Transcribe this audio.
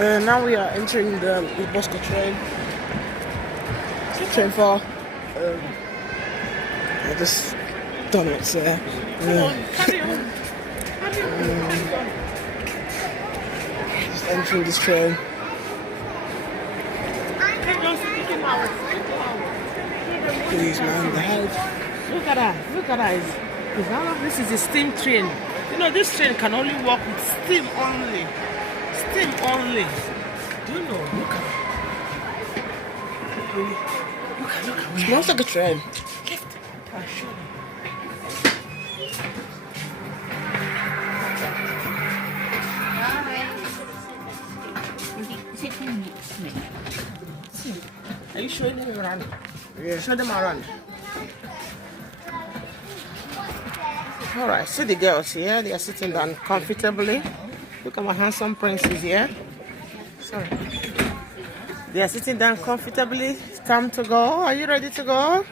Now we are entering the Bosco train. Train for I just don't know what's there. Just entering this train. Please, man, the head. Look at that. Look at that. This is a steam train. You know, this train can only work with steam only. Steam only. Do you know? Look at it. Look at Smells like a train. Lift. I'll show you. Are you showing them around? Yeah. Show them around. Alright, see the girls here. They are sitting down comfortably. Look at my handsome princes here. Sorry. They are sitting down comfortably. Time to go. Are you ready to go?